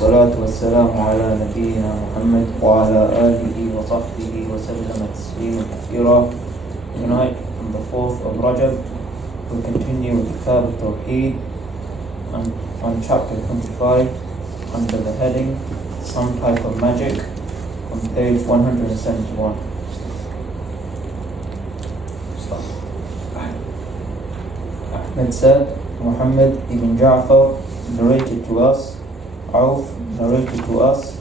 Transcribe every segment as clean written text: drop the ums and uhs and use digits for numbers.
والصلاة والسلام على نبينا محمد وعلى آله وصحبه وسلم تسليما كثيرا. Tonight, on the 4th of Rajab, we continue with Kitaab At-Tawheed on chapter 25 under the heading Some Type of Magic on page 171. Ahmed said, Muhammad ibn Ja'far narrated to us, Auf narrated to us,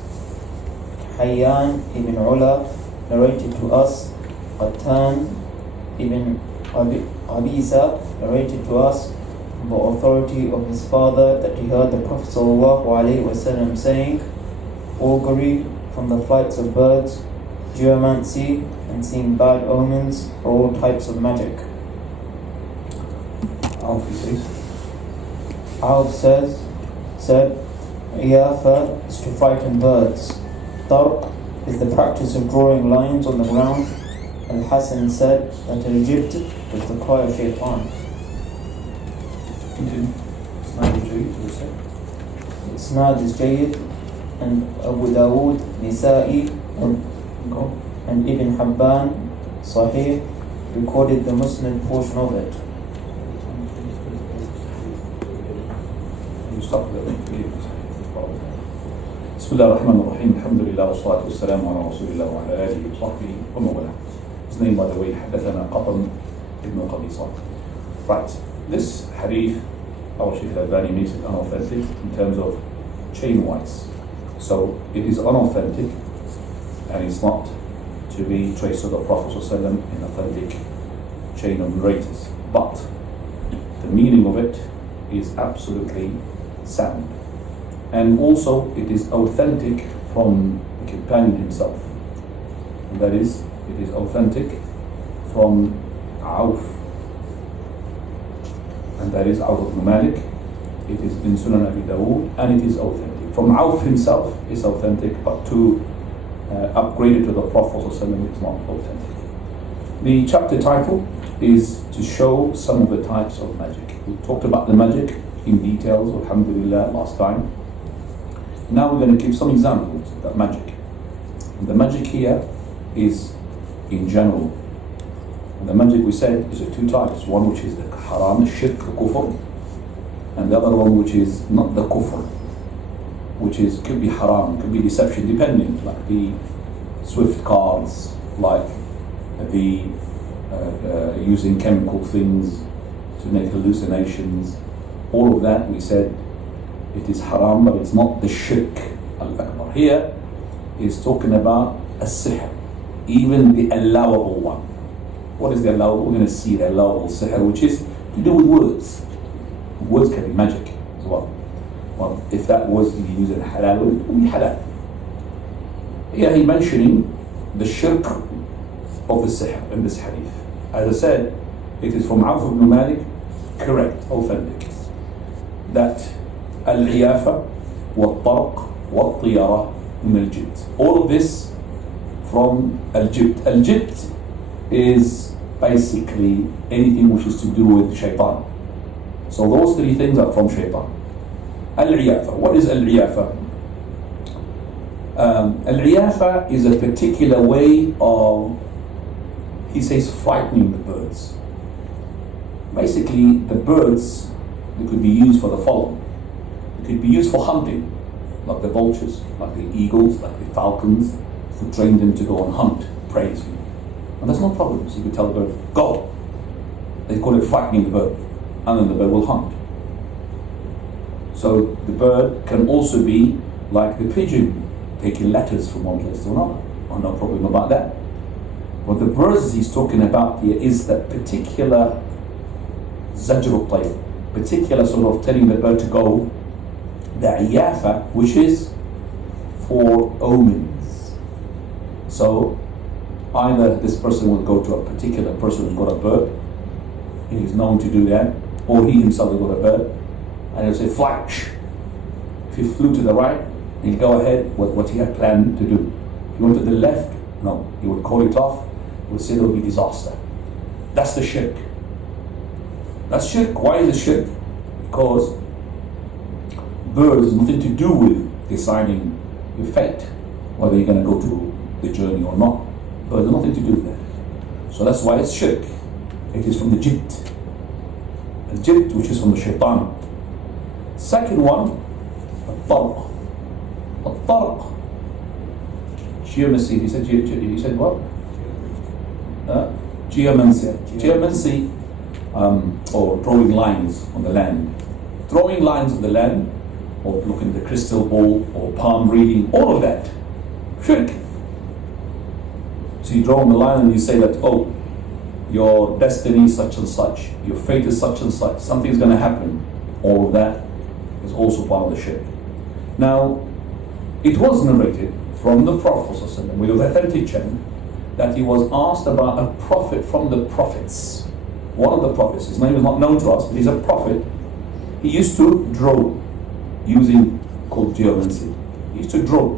Hayyan ibn Ula narrated to us, Qattan ibn Abisa narrated to us by authority of his father that he heard the Prophet ﷺ saying, augury from the flights of birds, geomancy and seeing bad omens are all types of magic. Auf said, Iyafa is to frighten birds. Tarq is the practice of drawing lines on the ground. Al-Hasan said that al-Jibt is the cry of shaitan. Isnad is Jayyid, and Abu Dawood, Nisa'i, and Ibn Habban, Sahih, recorded the Muslim portion of it. بسم الله الرحمن الرحيم الحمد لله والصلاة والسلام على رسول الله وعلى آله وصحبه ومن والاه. His name, by the way, حدثنا قطن ibn Qabisa. Right, this hadith, our Sheikh Al-Albani makes it unauthentic in terms of chain-wise. So it is unauthentic and it's not to be traced to the Prophet ﷺ in authentic chain of narrators. But the meaning of it is absolutely sound. And also it is authentic from the companion himself. And that is, it is authentic from Auf. And that is Auf ibn Malik. It is in Sunan Abi Dawood, and it is authentic. From Auf himself is authentic, but to upgrade it to the Prophet ﷺ is not authentic. The chapter title is to show some of the types of magic. We talked about the magic in details, alhamdulillah, last time. Now we're going to give some examples of that magic. And the magic here is in general. And the magic, we said, is of two types. One which is the haram, the shirk, the kufr. And the other one which is not the kufr, which is could be haram, could be deception, depending, like the swift cards, like the using chemical things to make hallucinations. All of that, we said, it is haram, but it's not the shirk al-akbar. Here is talking about a sihr, even the allowable one. What is the allowable? We're going to see the allowable sihr, which is to do with words. Words can be magic as well. Well, if that was to be used in halal, it would be halal. Here he's mentioning the shirk of the sihr in this hadith. As I said, it is from Auf ibn Malik, correct, authentic, that al-iyafa wal-tarq wal-tiyara min al-jibt. All of this from al-jibt. Al-jibt is basically anything which is to do with shaitan. So those three things are from shaitan. Al-iyafa. What is al-iyafa? Al-iyafa is a particular way of, he says, frightening the birds. Basically, the birds, they could be used for the following. It could be used for hunting, like the vultures, like the eagles, like the falcons. You train them to go and hunt, praise you. And there's no problem. So you could tell the bird, go. They call it frightening the bird. And then the bird will hunt. So the bird can also be like the pigeon, taking letters from one place to another. Oh, no problem about that. What the birds he's talking about here is that particular zajr play, particular sort of telling the bird to go, the iyafa, which is for omens. So either this person will go to a particular person who's got a bird, he is known to do that, or he himself has got a bird, and he'll say, flash. If he flew to the right, he'll go ahead with what he had planned to do. If he went to the left, no, he would call it off, he would say there will be disaster. That's the shirk. That's shirk. Why is it shirk? Because birds has nothing to do with deciding your fate, whether you're going to go to the journey or not. But there's nothing to do with that. So that's why it's shirk. It is from the jibt. The jibt, which is from the shaitan. Second one, at-tarq. At-tarq. Geomancy. He said what? Geomancy. Geomancy, or drawing lines on the land. Drawing lines on the land, or looking at the crystal ball, or palm reading, all of that. Shirk. So you draw on the line and you say that, oh, your destiny is such and such, your fate is such and such, something's going to happen. All of that is also part of the shirk. Now, it was narrated from the Prophet ﷺ, with authentic chain, that he was asked about a prophet from the prophets. One of the prophets, his name is not known to us, but he's a prophet. He used to draw using called geomancy. He used to draw.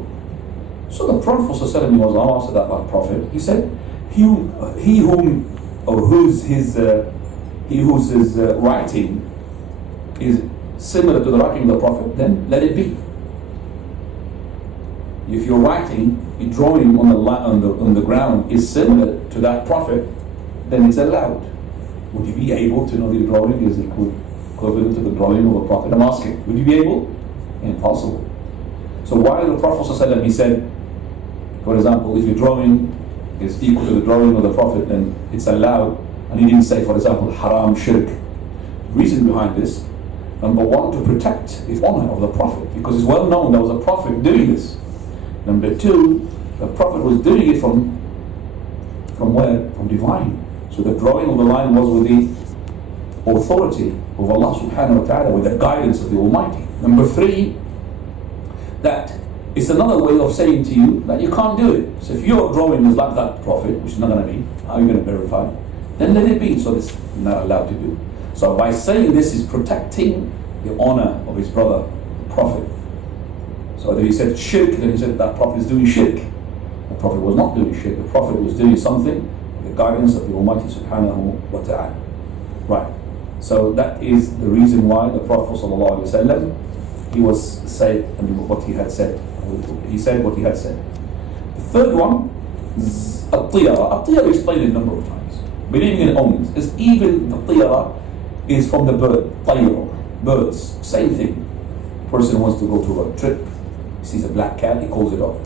So the Prophet ﷺ was asked about prophet. He said, he whose writing is similar to the writing of the Prophet, then let it be. If your writing, your drawing on the ground is similar to that Prophet, then it's allowed. Would you be able to know the drawing is equivalent to the drawing of the Prophet? I'm asking, would you be able? Impossible. So why the Prophet ﷺ, he said, for example, if your drawing is equal to the drawing of the Prophet, then it's allowed. And he didn't say, for example, haram, shirk. The reason behind this, number one, to protect the honor of the Prophet, because it's well known there was a Prophet doing this. Number two, the Prophet was doing it from where? From divine. So the drawing of the line was with the authority of Allah subhanahu wa ta'ala, with the guidance of the Almighty. Number three, that it's another way of saying to you that you can't do it. So if your drawing is like that Prophet, which is not going to be, how are you going to verify? Then let it be. So it's not allowed to do. So by saying this is protecting the honor of his brother, the Prophet. So then he said shirk, then he said that Prophet is doing shirk. The Prophet was not doing shirk. The Prophet was doing something with the guidance of the Almighty subhanahu wa ta'ala. Right. So that is the reason why the Prophet sallallahu alaihi wasallam, he was said and what he had said. He said what he had said. The third one is at-tiyara. At-tiyara explained it a number of times. Believing in omens is even the tiyara is from the bird, tayr, birds. Same thing. Person wants to go to a trip, he sees a black cat, he calls it off.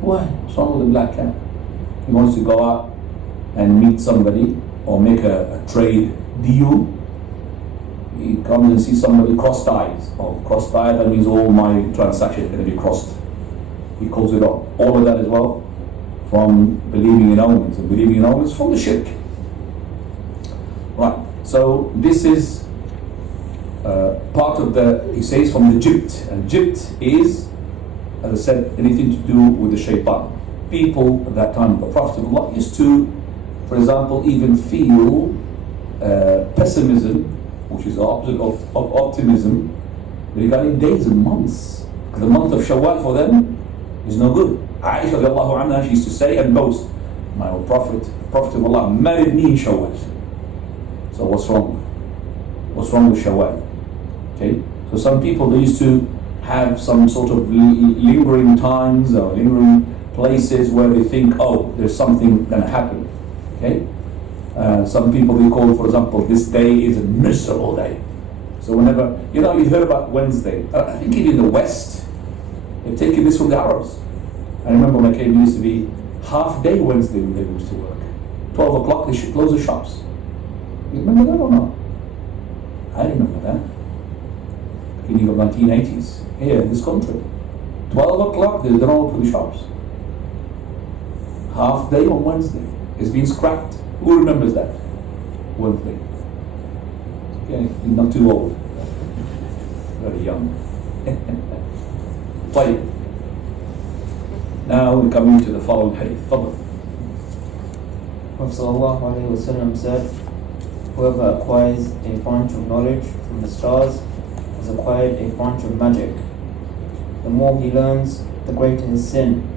Why? What's wrong with the black cat? He wants to go out and meet somebody or make a trade deal. He comes and sees somebody crossed eyes. Oh, crossed eyes, that means all my transactions are going to be crossed. He calls it off. All of that as well from believing in omens. And believing in omens from the shirk. Right. So this is part of he says from the jibt. And jibt is, as I said, anything to do with the shaitan. People at that time, the Prophet of Allah used to, for example, even feel pessimism, which is the opposite of optimism, regarding days and months. Because the month of Shawwal for them is no good. Aisha radiallahu anha, she used to say and boast, my old Prophet, the Prophet of Allah married me in Shawwal. So what's wrong? What's wrong with Shawwal? Okay, so some people, they used to have some sort of lingering times or lingering places where they think, oh, there's something going to happen. Okay. Some people, they call, for example, this day is a miserable day. So whenever, you've heard about Wednesday. I think even in the West, they've taken this from the Arabs. I remember when I came, it used to be half day Wednesday when they used to work. 12 o'clock, they should close the shops. You remember that or not? I remember that. Beginning of 1980s, here in this country. 12 o'clock, they don't open the shops. Half day on Wednesday. It's been scrapped. Who remembers that? Wednesday. Okay, you're not too old. Very young. طيب. Now we're coming to the following hadith. Fadl. Prophet sallallahu alaihi wasallam said, whoever acquires a bunch of knowledge from the stars has acquired a bunch of magic. The more he learns, the greater his sin.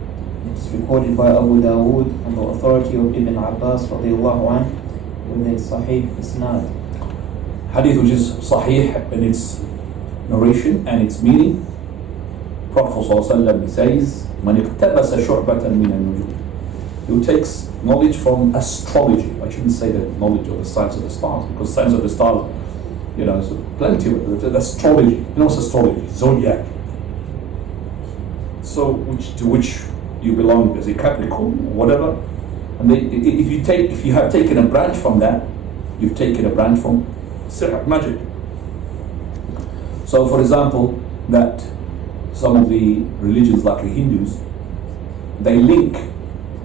It is recorded by Abu Dawood on the authority of Ibn Abbas radiallahu anhu with a Sahih isnad. Hadith which is Sahih in its narration and its meaning, Prophet ﷺ, he says, "Man iqtabasa shu'batan min al-nujum," who takes knowledge from astrology. I shouldn't say the knowledge of the science of the stars, because science of the stars, there's plenty of it. Astrology, what's astrology? Zodiac. So, to which you belong, as a Capricorn, or whatever. And if you have taken a branch from that, you've taken a branch from sihr, magic. So, for example, that some of the religions, like the Hindus, they link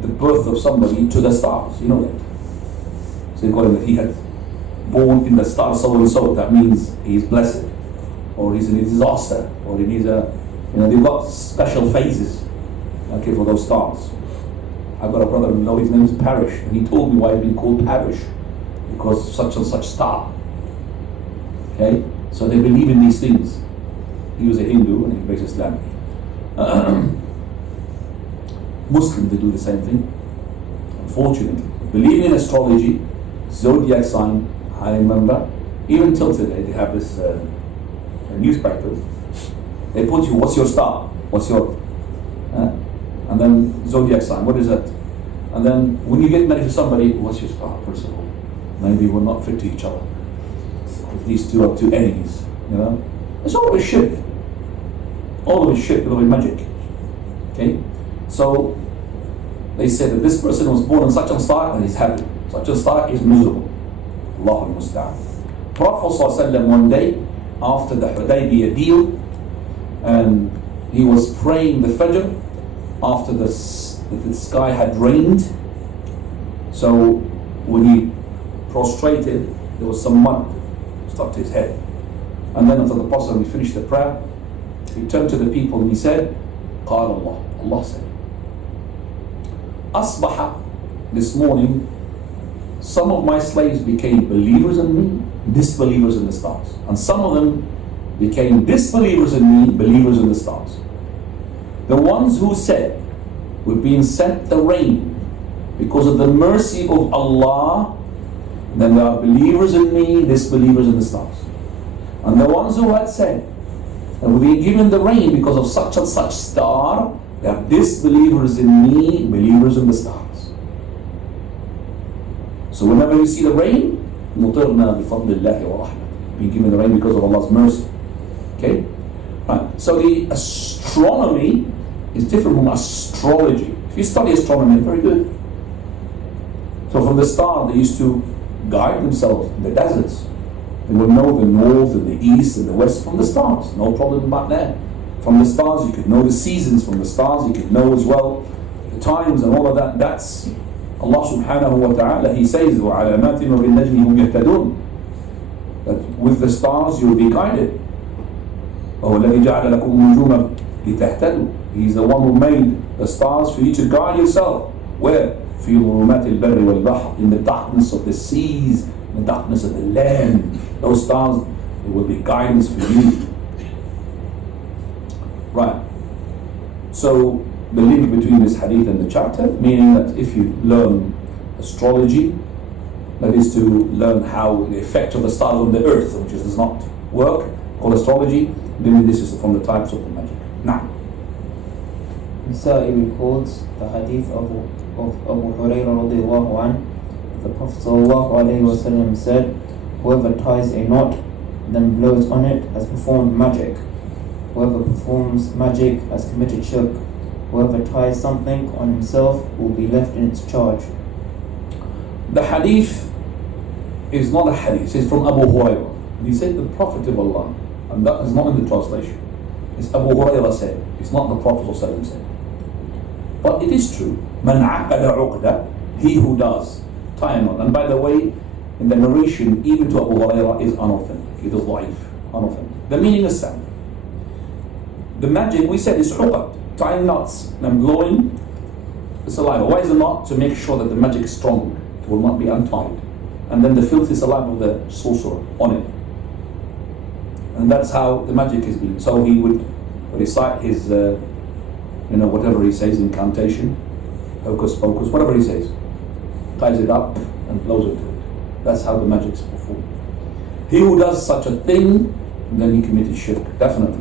the birth of somebody to the stars. You know that. So they call him that he had born in the star so and so. That means he's blessed, or he's in a disaster, or he needs a. They've got special phases, okay, for those stars. I've got a brother-in-law. His name is Parish, and he told me why he's been called Parish, because of such and such star. Okay, so they believe in these things. He was a Hindu and he embraced Islam. Muslims, they do the same thing. Unfortunately, believing in astrology, zodiac sign. I remember, even till today, they have this newspapers. They put you, what's your star? What's your, and then zodiac sign. What is that? And then when you get married to somebody, what's your star? First of all, maybe we're not fit to each other. These two are two enemies. It's all a shirk. All of it shirk, all of it magic. Okay? So they say that this person was born in such a star and he's happy. Such a star is miserable. Allahu Musta'an. Prophet ﷺ one day, after the Hudaybiyah deal, and he was praying the Fajr after the sky had rained. So when he prostrated, there was some mud stuck to his head. And then after the Prophet finished the prayer, he turned to the people and he said, قال Allah. Allah said, Asbaha, this morning, some of my slaves became believers in me, disbelievers in the stars. And some of them became disbelievers in me, believers in the stars. The ones who said, we're being sent the rain because of the mercy of Allah, then they are believers in me, disbelievers in the stars. And the ones who had said that we're being given the rain because of such and such star, they are disbelievers in me, believers in the stars. So whenever you see the rain, مُطِرْنَا بِفَضْلِ اللَّهِ وَرَحْمَةِ, being given the rain because of Allah's mercy. Okay? Right. So the astronomy is different from astrology. If you study astronomy, very good. So from the start, they used to guide themselves in the deserts. They would know the north and the east and the west from the stars. No problem about that. From the stars, you could know the seasons. From the stars, you could know as well the times and all of that. That's Allah subhanahu wa ta'ala. He says, وَعَلَامَاتٍ وَبِالنَّجْمِ هُمْ يَهْتَدُونَ, that with the stars you'll be guided. وَهُوَ الَّذِي جَعَلَ لَكُمْ نُجُومًا لِتَهْتَدُوا. He's the one who made the stars for you to guide yourself. Where? فِي ظُلُمَاتِ الْبَرِّ وَالْبَحْرِ, in the darkness of the seas, in the darkness of the land. Those stars, they will be guidance for you. Right. So the link between this hadith and the chapter, meaning that if you learn astrology, that is to learn how the effect of the stars on the earth, which does not work, called astrology, then this is from the types of the magic. Now, Nasa'i records the hadith of Abu Hurairah radiallahu anhu. The Prophet sallallahu alayhi wa sallam said, whoever ties a knot and then blows on it has performed magic. Whoever performs magic has committed shirk. Whoever ties something on himself will be left in its charge. the hadith is not a hadith, it's from Abu Hurairah. He said the Prophet of Allah, and that is not in the translation. It's Abu Hurairah said, it's not the Prophet said. But it is true. Man aqada uqda, he who does tie a knot. And by the way, in the narration, even to Abu Hurairah, is unauthentic. It is da'if, unauthentic. The meaning is sound. The magic we said is uqad, tying knots and blowing the saliva. Why is the knot? To make sure that the magic is strong, it will not be untied. And then the filthy saliva of the sorcerer on it. And that's how the magic is being. So he would recite his, whatever he says, incantation, hocus pocus, whatever he says, ties it up and blows into it. That's how the magic is performed. He who does such a thing, then he committed shirk, definitely.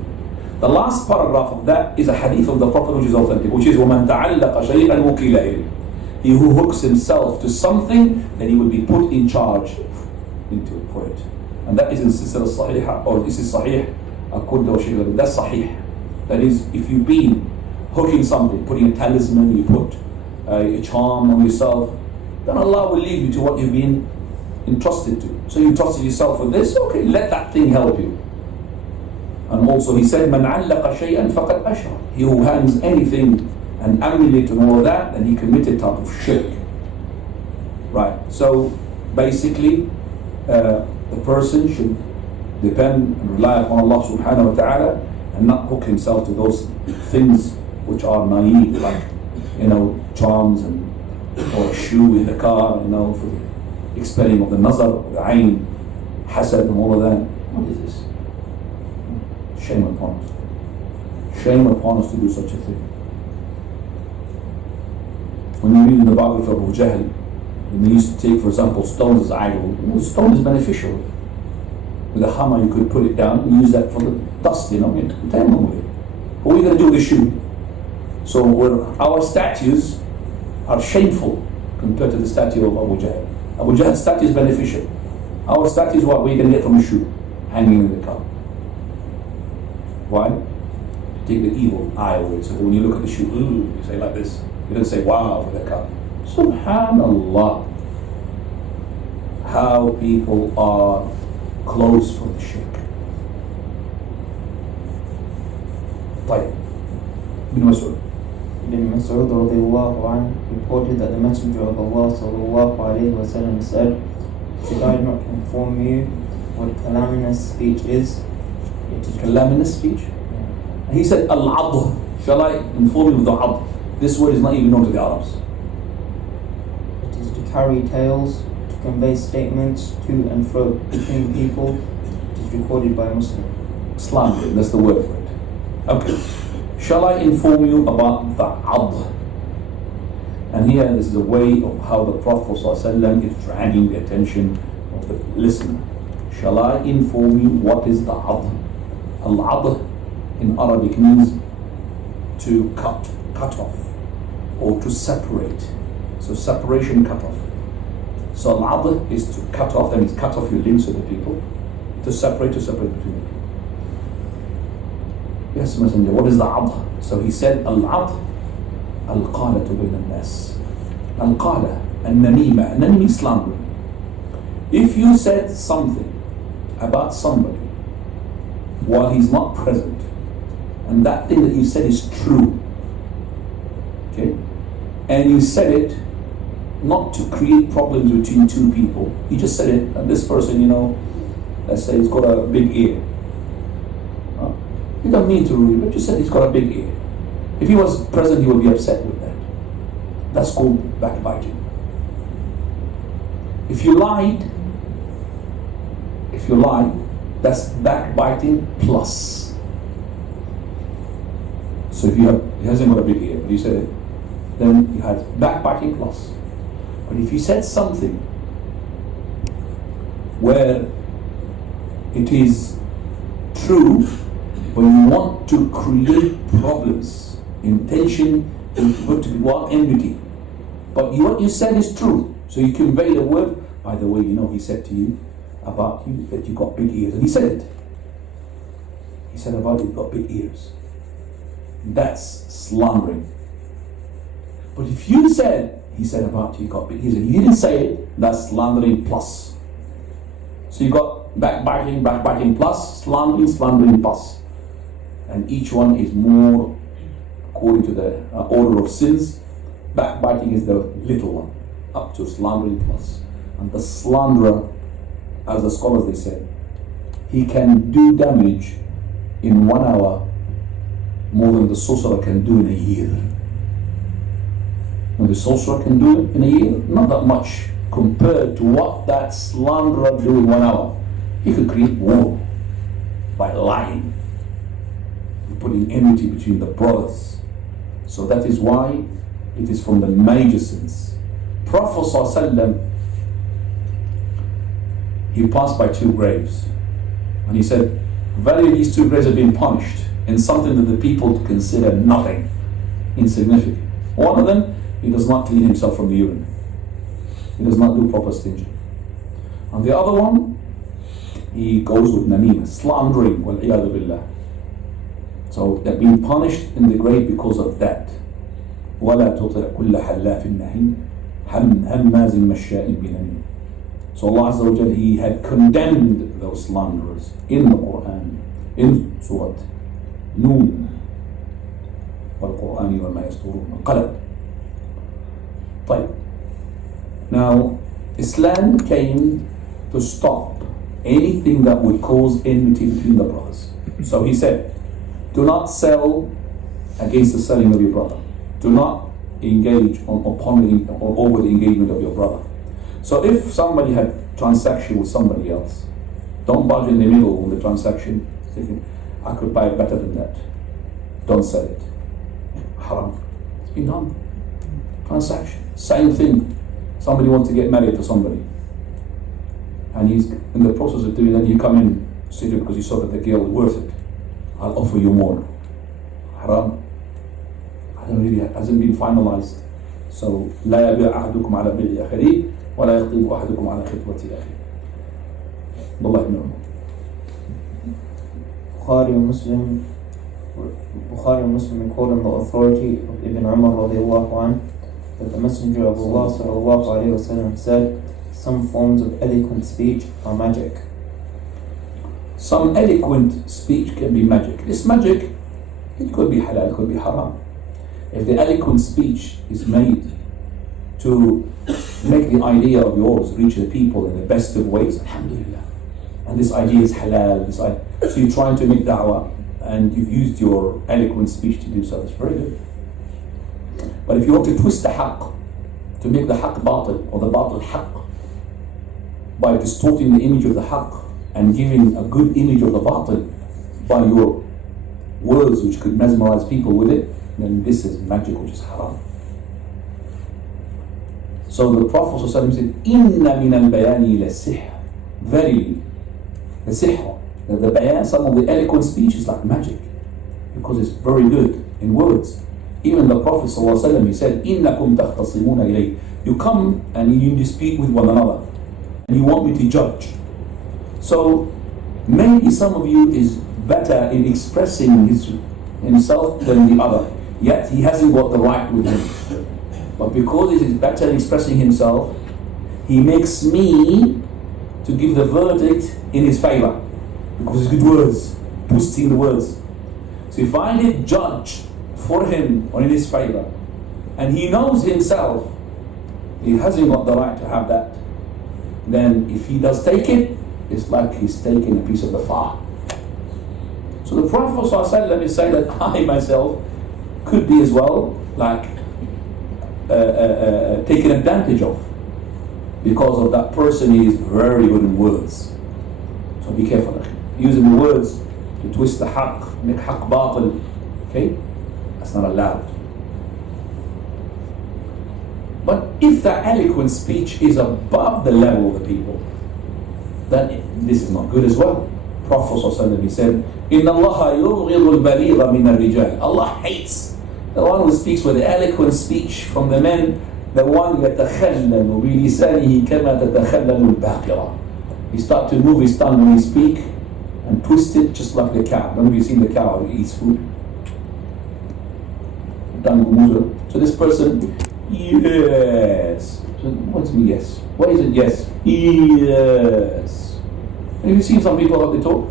The last paragraph of that is a hadith of the Prophet which is authentic, which is وَمَنْ تَعَلَّقَ شَيْئًا وُكِيلَ إِلَيْهِ. He who hooks himself to something, then he will be put in charge for it. And that is in Silsila Sahih, or this is Sahih, according to Sheikh. That's Sahih. That is, if you've been hooking something, putting a talisman, you put a charm on yourself, then Allah will lead you to what you've been entrusted to. So you trusted yourself with this, okay, let that thing help you. And also he said, مَنْ عَلَّقَ شَيْئًا فَقَدْ أَشْرَكَ. He who hangs anything, an amulet and all of that, then he committed type of shirk. Right, so basically the person should depend and rely upon Allah subhanahu wa ta'ala and not hook himself to those things which are naive, like, charms or a shoe in the car, for the expelling of the nazar, the ayn, hasad and all of that. What is this? Shame upon us. Shame upon us to do such a thing. When you read in the biography of Abu Jahl, when they used to take, for example, stones as idol, stone is beneficial. With a hammer you could put it down and use that for the dust, and tayammum with it. What are you going to do with the shoe? So our statues are shameful compared to the statue of Abu Jahl. Abu Jahl's statue is beneficial. Our statue is what we're going to get from a shoe hanging in the car. Why? To take the evil eye away. So when you look at the shoe, you say like this. You don't say wow for the car. Subhanallah. How people are close for the shirk. طيب. Ibn Mas'ud. Ibn Mas'ud radiyallahu anhu reported that the Messenger of Allah sallallahu alayhi wa sallam said, "Should I not inform you what calamitous speech is?" It is calamitous speech? Yeah. He said, Al-'adh. Shall I inform you of the 'adh? This word is not even known to the Arabs. It is to carry tales, to convey statements to and fro between people. It is recorded by a Muslim. Slander, that's the word for it. Okay. Shall I inform you about the 'adh? And here this is a way of how the Prophet ﷺ is dragging the attention of the listener. Shall I inform you what is the 'adh? Al-'adh in Arabic means to cut off, or to separate. So separation, cut off. So al-'adh is to cut off, that means cut off your links with the people. To separate between the people. Yes, Messenger, what is the 'adh? So he said, al-'adh al-qalatu bayna al-nas. Al-qala, al-namima, namima slandering. If you said something about somebody while he's not present, and that thing that you said is true, okay, and you said it not to create problems between two people, you just said it, and this person, let's say he's got a big ear. You don't mean to ruin, but you said he's got a big ear. If he was present, he would be upset with that. That's called backbiting. If you lied, that's backbiting plus. So if he hasn't got a big ear, but you said it, then you had backbiting plus. But if you said something where it is true, but you want to create problems, intention, you put to want enmity, but what you said is true, so you convey the word. By the way, he said to you about you that you got big ears, and he said it. He said about you got big ears. That's slandering. But if you said, he said about you got big ears, and you didn't say it, that's slandering plus. So you got backbiting plus, slandering plus. And each one is more according to the order of sins. Backbiting is the little one, up to slandering plus. And the slanderer, as the scholars they said, he can do damage in 1 hour more than the sorcerer can do in a year. And the sorcerer can do it in a year, not that much compared to what that slanderer do in 1 hour. He could create war by lying, putting enmity between the brothers. So that is why it is from the major sins. Prophet ﷺ, he passed by 2 graves, and he said, verily these 2 graves have been punished. in something that the people consider nothing, insignificant. One of them, he does not clean himself from the urine. He does not do proper stinging. And the other one, he goes with namima, slandering, wal-iyadu billah. So they're being punished in the grave because of that. وَلَا تُطِعْ كُلَّ حَلَّافٍ نَهِيمٍ هَمَّازٍ مَشَّاءٍ بِنَمِيمٍ. So Allah Azza wa Jal, He had condemned those slanderers in the Quran, in Surah Noon, وَالْقُرْآنِ وَمَا يَسْطُرُونَ الْقَلَمِ. طيب. Now, Islam came to stop anything that would cause enmity between the brothers. So He said, do not sell against the selling of your brother. Do not engage over the engagement of your brother. So if somebody had transaction with somebody else, don't budge in the middle of the transaction thinking, I could buy it better than that. Don't sell it. Haram. It's been done. Transaction. Same thing. Somebody wants to get married to somebody, and he's in the process of doing that. You come in, sit because you saw that the girl is worth it. I'll offer you more. Haram. Hasn't been finalized. So لا يبيع أحدكم على بيع أخيه ولا يخطب أحدكم على خطبة أخيه. والله إنه Bukhari and Muslim record on the authority of Ibn Umar radiallahu anhu that the Messenger of Allah sallallahu alayhi wa sallam said, some forms of eloquent speech are magic. Some eloquent speech can be magic. This magic, it could be halal, it could be haram. If the eloquent speech is made to make the idea of yours reach the people in the best of ways, alhamdulillah. And this idea is halal, so you're trying to make da'wah and you've used your eloquent speech to do so, it's very good. But if you want to twist the haqq, to make the haqq batil or the batil haqq, by distorting the image of the haqq and giving a good image of the batil by your words which could mesmerize people with it, then this is magic, which is haram. So the Prophet ﷺ said, Inna min al-bayani la-sihr. Verily, the sihr, the bayan, some of the eloquent speech is like magic, because it's very good in words. Even the Prophet ﷺ, he said, Innakum takhtasimuna ilayh. You come and you dispute with one another, and you want me to judge. So maybe some of you is better in expressing himself than the other. Yet he hasn't got the right with him. But because he is better in expressing himself, he makes me to give the verdict in his favor. Because it's good words, twisting the words. So if I did judge for him or in his favor, and he knows himself, he hasn't got the right to have that, then if he does take it, it's like he's taking a piece of the fire. So the Prophet ﷺ is saying that I myself could be as well like taken advantage of, because of that person. He is very good in words. So be careful. Using the words to twist the haqq, make haqq batil, okay? That's not allowed. But if the eloquent speech is above the level of the people, then this is not good as well. Prophet ﷺ, he said, Inna Allah yubghidu al-baligha min al-rijal. Allah hates the one who speaks with eloquent speech from the men, the one يتخلل بلسانه كما تتخلل الباقرة. He starts to move his tongue when he speaks and twist it just like the cow. None of you seen the cow who eats food? So this person, yes. So what does it mean yes? What is it yes? Yes. Have you seen some people how they talk?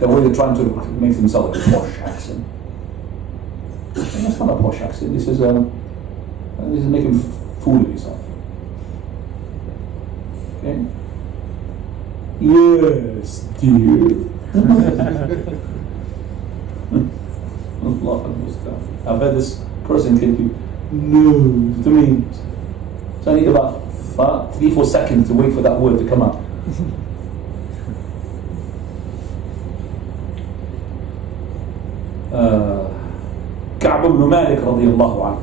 The way they're trying to make themselves a posh accent. And that's not a posh accent. This is making fool of yourself. Okay? Yes, dear. I've had this person came to no to me. So I need about 3-4 seconds to wait for that word to come out. Ka'b ibn Malik radiyallahu anhu.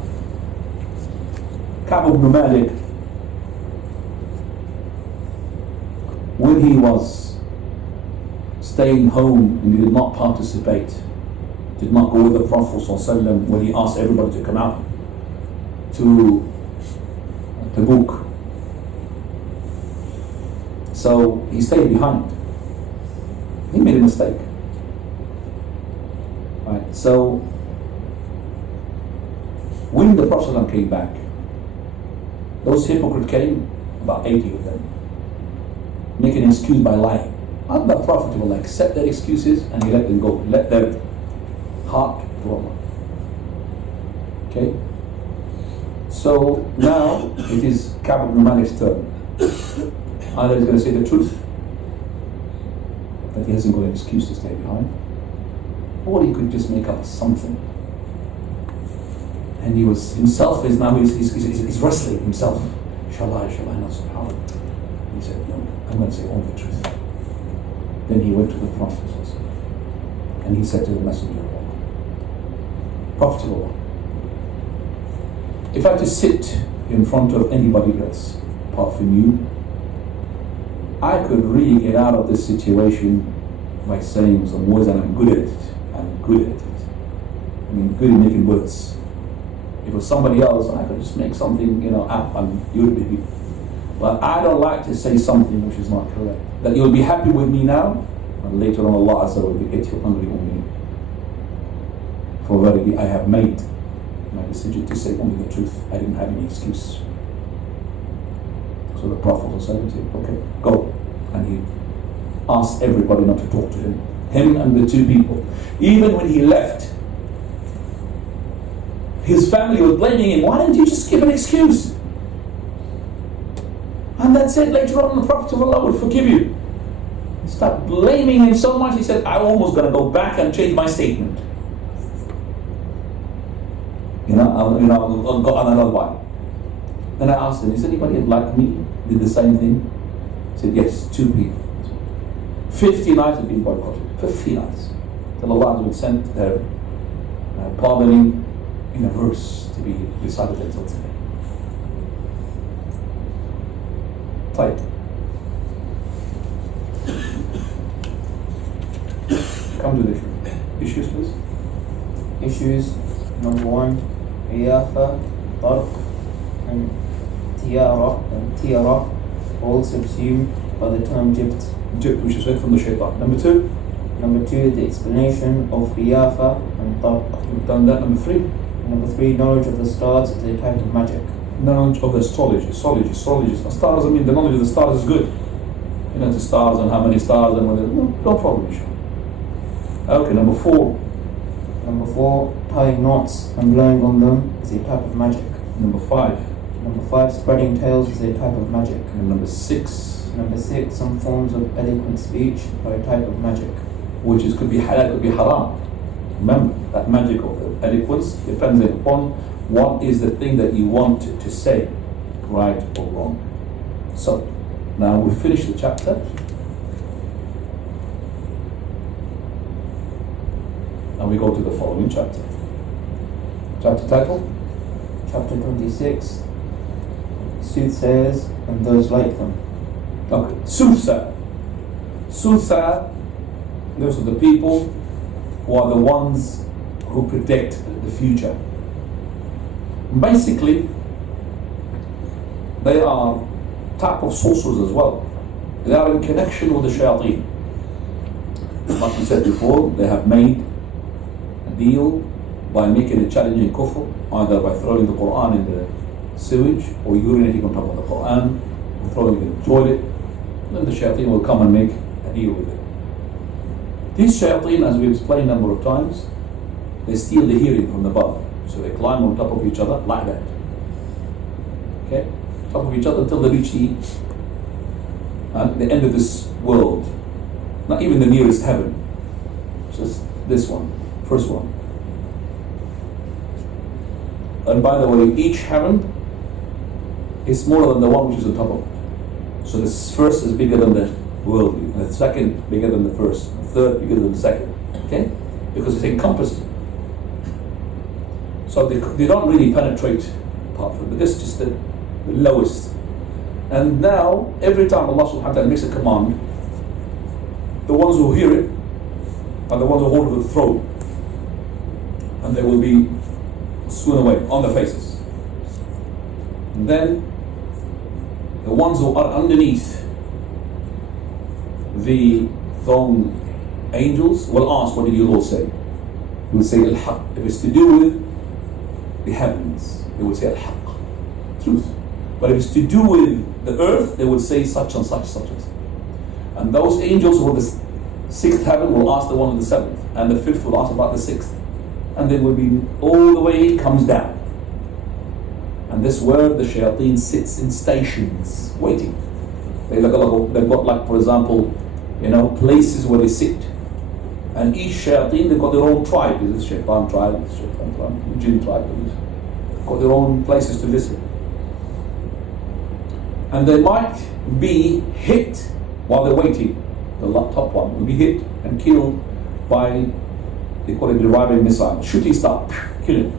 Ka'b ibn Malik, when he was staying home and he did not participate did not go with the Prophet ﷺ when he asked everybody to come out to the book. So he stayed behind. He made a mistake. Right. So when the Prophet ﷺ came back, those hypocrites came, about 80 of them, making an excuse by lying. And the Prophet will accept their excuses and he let them go, let their heart to Allah. Okay? So now it is Ka'b ibn Malik's turn. Either he's going to say the truth, that he hasn't got an excuse to stay behind, or he could just make up something. And he was himself is now he's wrestling himself. Shall I not? Subhanallah. He said, no, I'm going to say all the truth. Then he went to the Prophet and he said to the Messenger of Allah, Prophet of Allah, if I had to sit in front of anybody else apart from you, I could really get out of this situation by saying some words, and I'm good at it. I'm good at it. I mean, good at making words. If it was somebody else, I could just make something, up and you would be. But I don't like to say something which is not correct. That you'll be happy with me now, and later on Allah Azza will get you angry with me. For verily I have made my decision to say only the truth. I didn't have any excuse. So the Prophet said, okay, go. And he asked everybody not to talk to him. Him and the two people. Even when he left, his family was blaming him. Why didn't you just give an excuse? And that's it. Later on, the Prophet of Allah will forgive you. He started blaming him so much, he said, I'm almost going to go back and change my statement. I'll go on another one. Then I asked him, is anybody like me did the same thing? He said, yes, 2 people. 50 nights have been boycotted. 50 nights. Till Allah will send their pardoning in a verse to be recited until today. Type. Come to the issues, please. Issues number 1, Iyafa, Tarq, and Tiara, all subsumed by the term Jibt. Jibt, which is read from the shaitan. Number 2. Number 2, the explanation of Iyafa and Tarq. We've done that. Number 3. Number 3, knowledge of the stars is a type of magic. Knowledge of the astrology. The stars, I mean, the knowledge of the stars is good. The stars and how many stars and whatever. No problem, inshallah. Okay, number 4. Number 4, tying knots and blowing on them is a type of magic. Number 5. Number 5, spreading tails is a type of magic. And number 6. Number 6, some forms of eloquent speech are a type of magic. Which could be halal, could be haram. Remember, that magic of the eloquence depends upon what is the thing that you want to say, right or wrong. So, now we finish the chapter. And we go to the following chapter. Chapter title? Chapter 26, Soothsayers and those like them. Okay, Soothsayer. Soothsayer, those are the people who are the ones who predict the future. Basically, they are type of sorcerers as well. They are in connection with the shayateen. Like we said before, they have made a deal by making a challenge in kufr, either by throwing the Quran in the sewage or urinating on top of the Quran or throwing it in the toilet. Then the shayateen will come and make a deal with it. These shayateen, as we've explained a number of times, they steal the hearing from above. So they climb on top of each other like that. Okay? Top of each other until they reach the end of this world. Not even the nearest heaven. Just this one. First one. And by the way, each heaven is smaller than the one which is on top of it. So the first is bigger than the worldly, and the second bigger than the first, the third bigger than the second. Okay? Because it's encompassed. So they don't really penetrate apart from it, but this is just the lowest. And now, every time Allah subhanahu wa ta'ala makes a command, the ones who hear it are the ones who hold the throne. and they will be swept away on their faces. And then the ones who are underneath the throne angels will ask, what did your Lord say? He will say al-haq. If it's to do with the heavens, they will say al-haq, truth. But if it's to do with the earth, they will say such and such, such and such. And those angels who are the sixth heaven will ask the one of the seventh, and the fifth will ask about the sixth, and they will be all the way comes down. And this word, the shayateen sits in stations waiting. They've got like, for example, places where they sit. And each shayateen, they've got their own tribe. This is shaitan tribe, this is shaitan tribe, jinn tribe. They've got their own places to listen. And they might be hit while they're waiting. The top one will be hit and killed by, they call it the deriving missile, shooting star, kill him.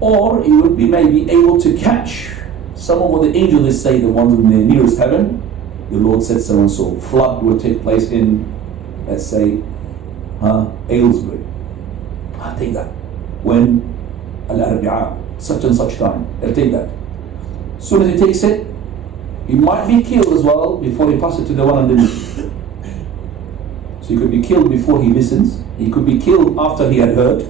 Or he would be maybe able to catch someone with the angel, let's say the ones in the nearest heaven. The Lord said so and so. Flood will take place in, let's say, Aylesbury. I'll take that. When Al-Arbi'a, such and such time, they'll take that. As soon as he takes it, he might be killed as well before he passes it to the one underneath. So he could be killed before he listens. He could be killed after he had heard.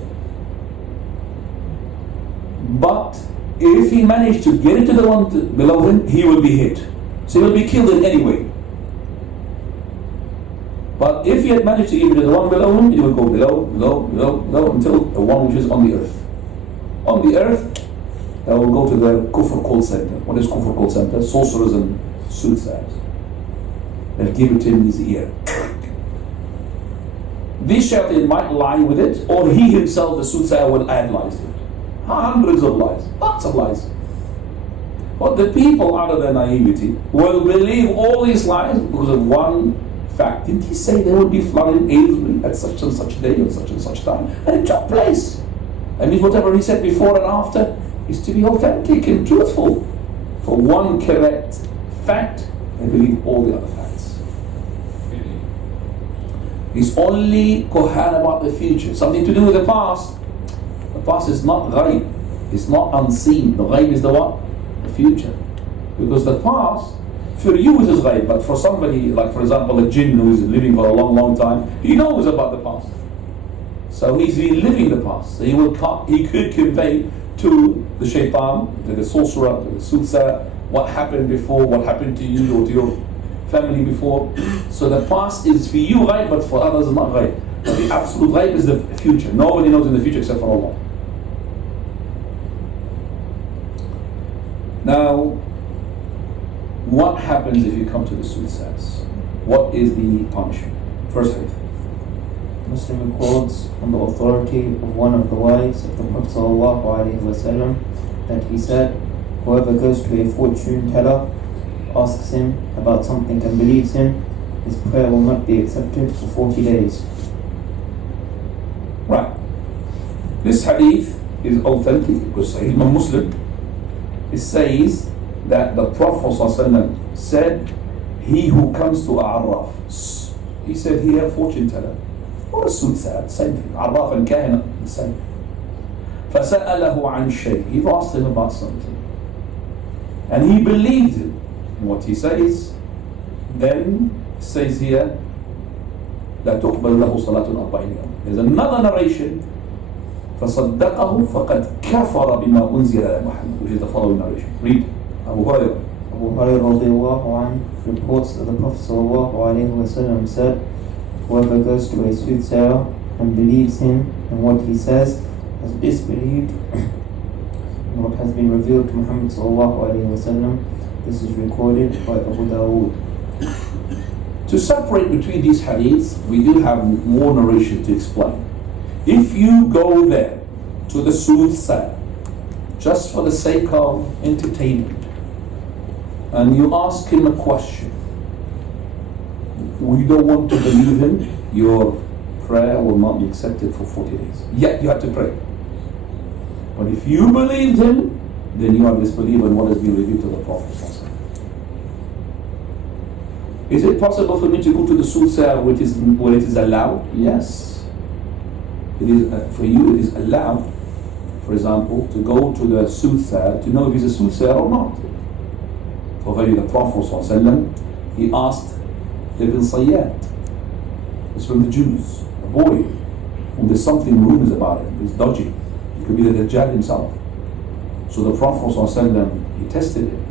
But if he managed to get it to the one below him, he will be hit. So he will be killed in any way. But if he had managed to get it to the one below him, he will go below, until the one which is on the earth. On the earth, they will go to the kufr call center. What is kufr call center? Sorcerers and soothsayers. They'll give it to him in his ear. This shayateen might lie with it, or he himself, the soothsayer, will add lies to it. Hundreds of lies, lots of lies. But the people, out of their naivety, will believe all these lies because of one fact. Didn't he say there would be flood in Aylesbury at such and such day or such and such time? And it took place. That means whatever he said before and after is to be authentic and truthful. For one correct fact, they believe all the other facts. He's only kohan about the future, something to do with the past. The past is not ghaib, it's not unseen. The ghaib is the what? The future. Because the past, for you it is ghaib, but for somebody, like for example a jinn who is living for a long, long time, he knows about the past. So he's reliving the past. So he could convey to the shaitan, to the sorcerer, to the soothsayer, what happened before, what happened to you or to your family before. So the past is for you ghaib, but for others not ghaib. But the absolute ghaib is the future. Nobody knows in the future except for Allah. Now, what happens if you come to the soothsayers? What is the punishment? First hadith. Muslim records on the authority of one of the wives of the Prophet ﷺ that he said, whoever goes to a fortune teller, asks him about something and believes him, his prayer will not be accepted for 40 days. Right. This hadith is authentic because Sahih Muslim. It says that the Prophet ﷺ said, he who comes to Arraf, he said here fortune teller, or a soothsayer, same thing. Arraf and Kahina, the same. فَسَأَلَهُ عَنْ شَيْءٍ. He asked him about something. And he believed him in what he says. Then says here, لا تقبل له صلاة 40 يوم. There's another narration, فَصَدَّقَهُ فَقَدْ كَفَرَ بِمَا أُنزِلَ عَلَى مُحَمَّدٍ, which is the following narration. Read. Abu Hurairah. Abu Hurairah radiallahu anhu reports that the Prophet ﷺ said, whoever goes to a soothsayer and believes him and what he says has disbelieved in what has been revealed to Muhammad ﷺ. This is recorded by Abu Dawood. To separate between these hadiths, we do have more narration to explain. If you go there to the soothsayer just for the sake of entertainment and you ask him a question, we don't want to believe him, your prayer will not be accepted for 40 days. Yet you have to pray. But if you believed him, then you are disbelieving in what has been revealed to the Prophet. Is it possible for me to go to the soothsayer where it is allowed? Yes. It is for you. It is allowed, for example, to go to the soothsayer to know if he's a soothsayer or not. For the Prophet ﷺ, he asked Ibn Sayyad, it's from the Jews, a boy, and there's something rumors about him. He's dodgy. He could be the Dajjal himself. So the Prophet ﷺ, he tested him.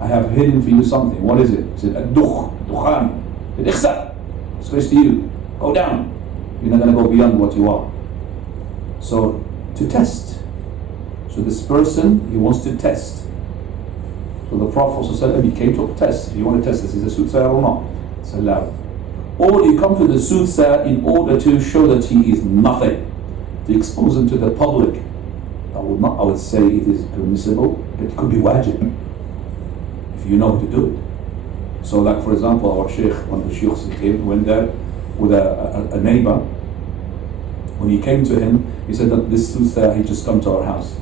I have hidden for you something. What is it? He said, Dukhan. It's close to you. Go down. You're not going to go beyond what you are. So, to test. So this person, he wants to test. So the Prophet ﷺ, he came to a test. If you want to test this, is a soothsayer or not? It's allowed. Or you come to the soothsayer in order to show that he is nothing. To expose him to the public. I would say it is permissible, but it could be wajib. If you know how to do it. So like for example, our Sheikh, one of the Sheikhs, he went there with a neighbor. When he came to him, he said that this soothsayer, he just come to our house.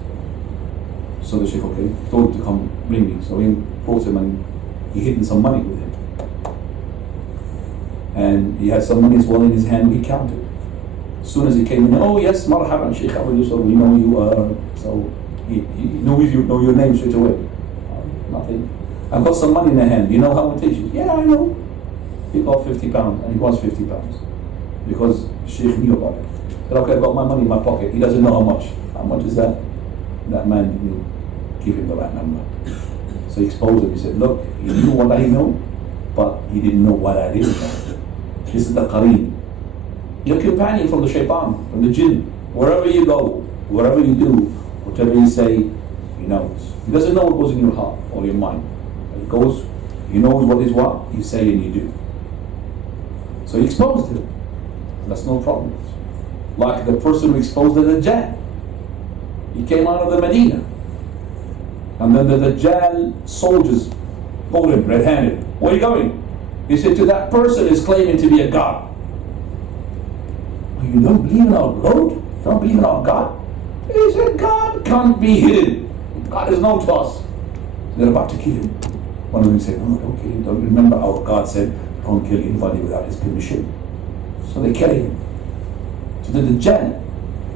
So the Sheikh, okay, told him to come bring me. So he brought him and he hidden some money with him. And he had some money as well in his hand, he counted. As soon as he came in, oh yes, marhaban Sheikh, how are you? So we know you are. So he knows you know your name straight away. Nothing. I've got some money in the hand. You know how it is? Yeah, I know. He got £50, and it was £50 because Sheikh knew about it. He said, okay, I've got my money in my pocket. He doesn't know how much. How much is that? That man didn't give him the right number. So he exposed him. He said, look, he knew what I know, but he didn't know what I didn't know. This is the qareen. Your companion from the shaitan, from the jinn. Wherever you go, wherever you do, whatever you say, he knows. He doesn't know what goes in your heart or your mind. He knows what is what you say and you do. So he exposed him. That's no problem. Like the person who exposed the Dajjal. He came out of the Medina. And then the Dajjal soldiers pulled him red-handed. Where are you going? He said to that person is claiming to be a god. You don't believe in our Lord? You don't believe in our God? He said, God can't be hidden. God is known to us. They're about to kill him. One of them said, no, don't kill him. Don't remember our God said, don't kill anybody without his permission. So they killed him. To the Dajjal.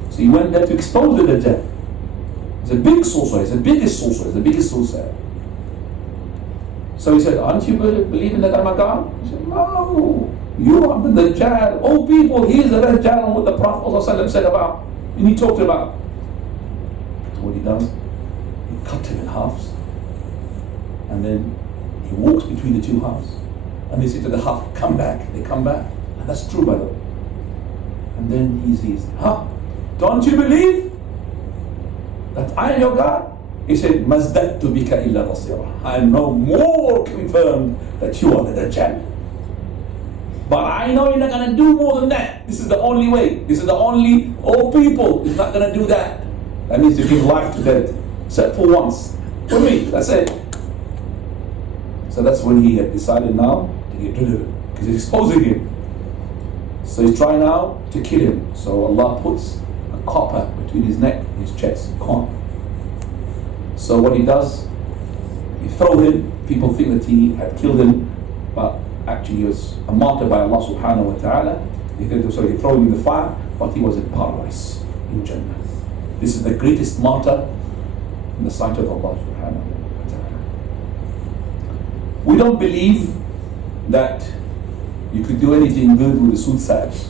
So he went there to expose the Dajjal. He's a big sorcerer. He's the biggest sorcerer. He's the biggest sorcerer. So he said, aren't you believing that I'm a God? He said, no. You are the Dajjal. Oh people, he is the Dajjal and what the Prophet ﷺ said about. And he talked about. So what he does, he cut him in halves. And then he walks between the two halves. And they say to the half, come back. They come back. And that's true by the way. And then he says, don't you believe that I am your God? He said, Mazdadtu bika illa basira. I am no more confirmed that you are the Dajjal. But I know you're not going to do more than that. This is the only way. This is the only, all people is not going to do that. That means to give life to death. Except for once. For me, that's it. So that's when he had decided now to get rid of him. Because he's exposing him. So he's trying now to kill him. So Allah puts a copper between his neck and his chest. Can't. So what he does, he throw him. People think that he had killed him. But actually he was a martyr by Allah subhanahu wa ta'ala. He threw him in the fire, but he was in paradise, in Jannah. This is the greatest martyr in the sight of Allah subhanahu wa ta'ala. We don't believe that you could do anything good with the soothsayers.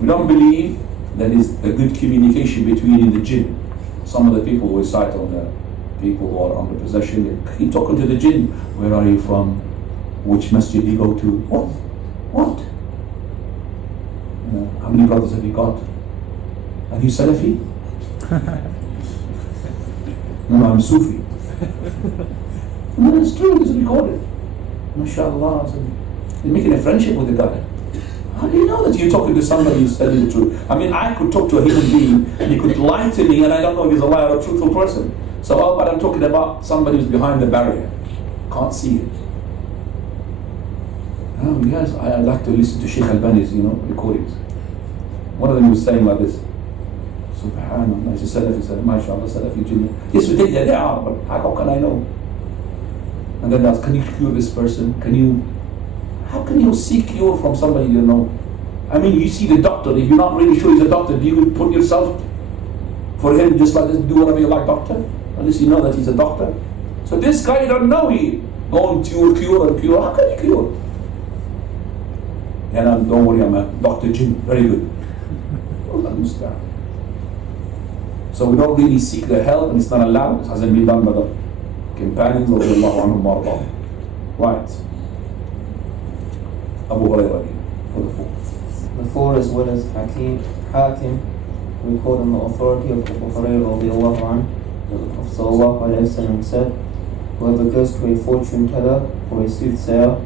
We don't believe that is a good communication between the jinn. Some of the people who recite on the people who are under possession, they keep talking to the jinn. Where are you from? Which masjid you go to? What? How many brothers have you got? Are you Salafi? No, I'm Sufi. No, it's true, it's recorded. MashaAllah. You're making a friendship with the guy. How do you know that you're talking to somebody who's telling the truth? I mean, I could talk to a human being and he could lie to me and I don't know if he's a liar or a truthful person. So how about I'm talking about somebody who's behind the barrier? Can't see it. Oh, yes, I like to listen to Sheikh Albani's, recordings. One of them was saying like this, Subhanallah, he's a Salafi, said, MashaAllah, Salafi Jinn. Yes, we did, yeah, they are, but how can I know? And then they asked, can you cure this person? How can you seek cure from somebody you know? I mean, you see the doctor, if you're not really sure he's a doctor, do you put yourself for him just like this, do whatever you like, doctor? Unless you know that he's a doctor. So this guy, you don't know, he going to cure and cure. How can he cure? And don't worry, I'm a Dr. Jim, very good. Understand. So we don't really seek their help, and it's not allowed. It hasn't been done by the companions of Allah. Right. Abu Hurairah for the four. The four, as well as Hakim, record on the authority of Abu Hurairah radiallahu anhu, that the Prophet sallallahu alayhi wa sallam said, whoever goes to a fortune teller or a soothsayer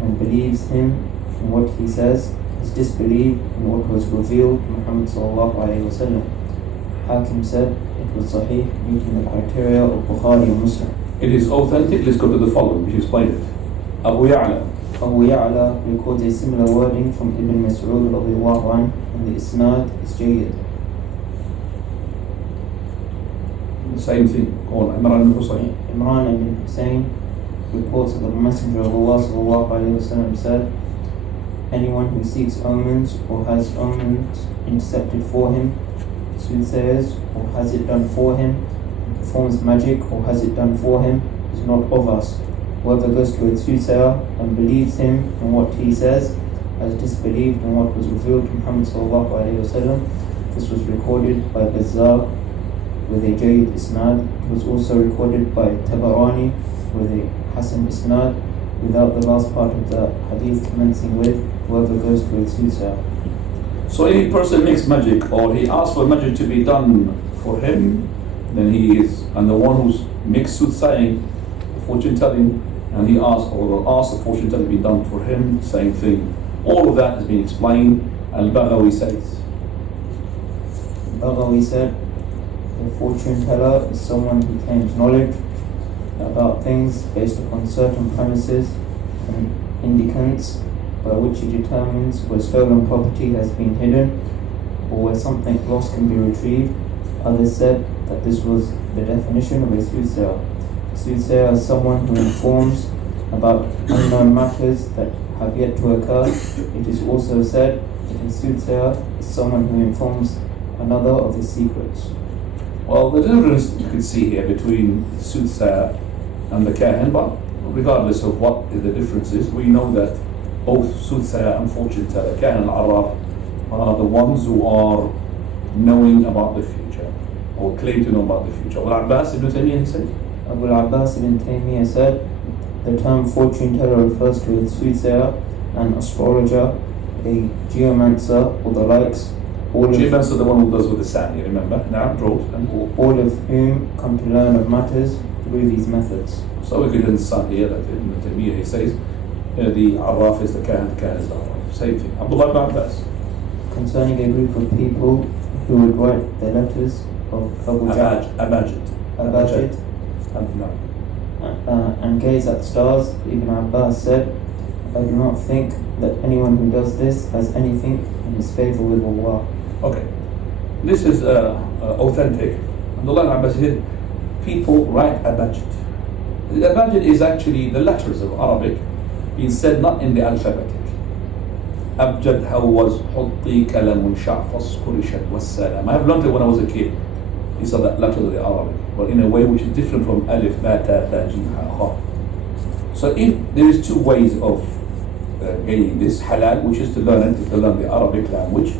and believes him in what he says, has disbelieved in what was revealed to Muhammad sallallahu alayhi wa sallam. Hakim said it was sahih, meeting the criteria of Bukhari and Muslim. It is authentic. Let's go to the following, which explained it. Abu Ya'la records a similar wording from Ibn Mas'ud radiallahu anhu, and the isnad is jayyid. The same thing. Go on, Imran ibn Husayn. Imran ibn Husayn reports that the Messenger of Allah sallallahu alayhi wa sallam said, anyone who seeks omens or has omens intercepted for him, soothsayers or has it done for him, and performs magic or has it done for him, is not of us. Whoever goes to a soothsayer and believes him in what he says, has disbelieved in what was revealed to Muhammad sallallahu alayhi wa sallam. This was recorded by Bazzar with a jayyid isnad. It was also recorded by Tabarani with a hasan isnad, without the last part of the hadith commencing with whoever goes to a soothsayer. So any person makes magic, or he asks for magic to be done for him, then he is, and the one who makes soothsaying, fortune telling, and he asks the fortune telling to be done for him, same thing. All of that has been explained. Al-Baghawi says. Baghawi said, a fortune teller is someone who claims knowledge about things based upon certain premises and indicants by which he determines where stolen property has been hidden or where something lost can be retrieved. Others said that this was the definition of a soothsayer. A soothsayer is someone who informs about unknown matters that have yet to occur. It is also said that a soothsayer is someone who informs another of his secrets. Well, the difference you can see here between the soothsayer and the kahin, but regardless of what the difference is, we know that both soothsayer and fortune teller, kahin and arraf, are the ones who are knowing about the future or claim to know about the future. Abu Abbas ibn Taymiyyah, he said? Abu Abbas ibn Taymiyyah said, the term fortune teller refers to a soothsayer, an astrologer, a geomancer, or the likes. Geomancer, the one who does with the sand, you remember? Now, draws. All of whom come to learn of matters through these methods. So we could understand here that Ibn Taymiyyah, he says, the arraf is the kahin is the arraf. Same thing. Abdullah ibn Abbas. Concerning a group of people who would write the letters of Abu Abajid, and gaze at stars, Ibn Abbas said, I do not think that anyone who does this has anything in his favour with Allah. Okay, this is authentic. Abdullah ibn Abbas said, people write Abajid. The Abajid is actually the letters of Arabic being said not in the alphabetic. Abjad how was Hutti Kalamun Sha'fas Kurishat Wassalam. I have learned it when I was a kid. These are the letters of the Arabic, but in a way which is different from Alif, Ba, Ta, Tha, Jim, Ha, Kha. So if there is two ways of gaining this halal, which is to learn the Arabic language,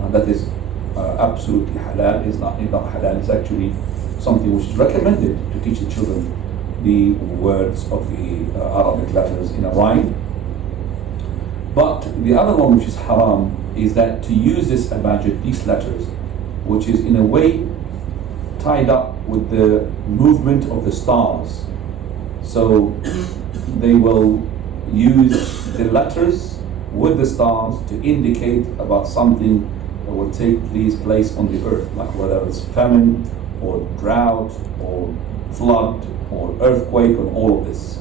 and that is absolutely halal. It's not halal. It's actually something which is recommended to teach the children the words of the Arabic letters in a rhyme. But the other one which is haram is that to use this abajad, these letters, which is in a way tied up with the movement of the stars. So they will use the letters with the stars to indicate about something that will take place on the earth, like whether it's famine or drought or flood or earthquake and all of this.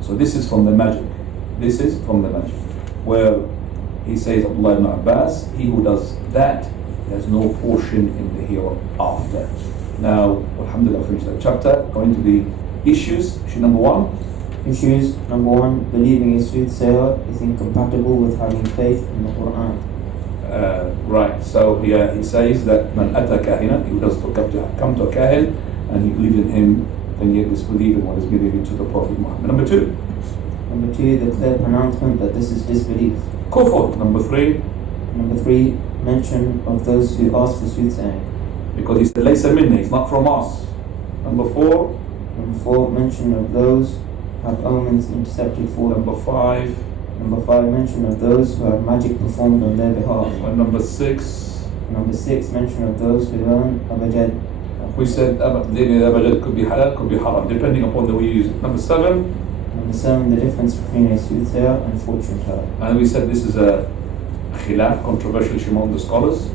So this is from the magic. This is from the magic. Where he says, Abdullah ibn Abbas, he who does that has no portion in the hereafter. Now, alhamdulillah, finish that chapter. Going to the issues. Issue number one. Issues number one, believing a soothsayer is incompatible with having faith in the Quran. Right, so here he says that man ata kahina, he does to come to a kahin and he believes in him, then he disbelieves in what is believed into the Prophet Muhammad. Number 2. Number 2, the clear pronouncement that this is disbelief. Kufr. Number 3. Number 3, mention of those who ask for soothsaying. Because he said, laysa minni, it's not from us. Number 4. Number 4, mention of those who have omens intercepted for them. Number 5. Number 5, mention of those who have magic performed on their behalf. And number 6. Number 6, mention of those who learn abajad. We said abajad could be halal, could be haram, depending upon the way you use it. Number 7. Number 7, the difference between a soothsayer and fortune teller. And we said this is a khilaf, controversial issue among the scholars.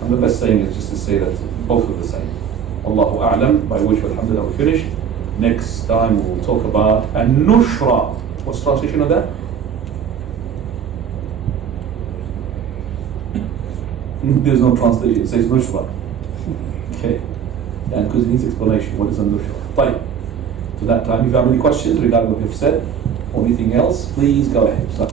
And the best saying is just to say that both are the same. Allahu A'lam, by which alhamdulillah we finished. Next time we'll talk about an-nushra. What's the translation of that? There's no translation, it says nushra. Okay. And because it needs explanation, what is an-nushra? Fine. To that time, if you have any questions regarding what we've said or anything else, please go ahead.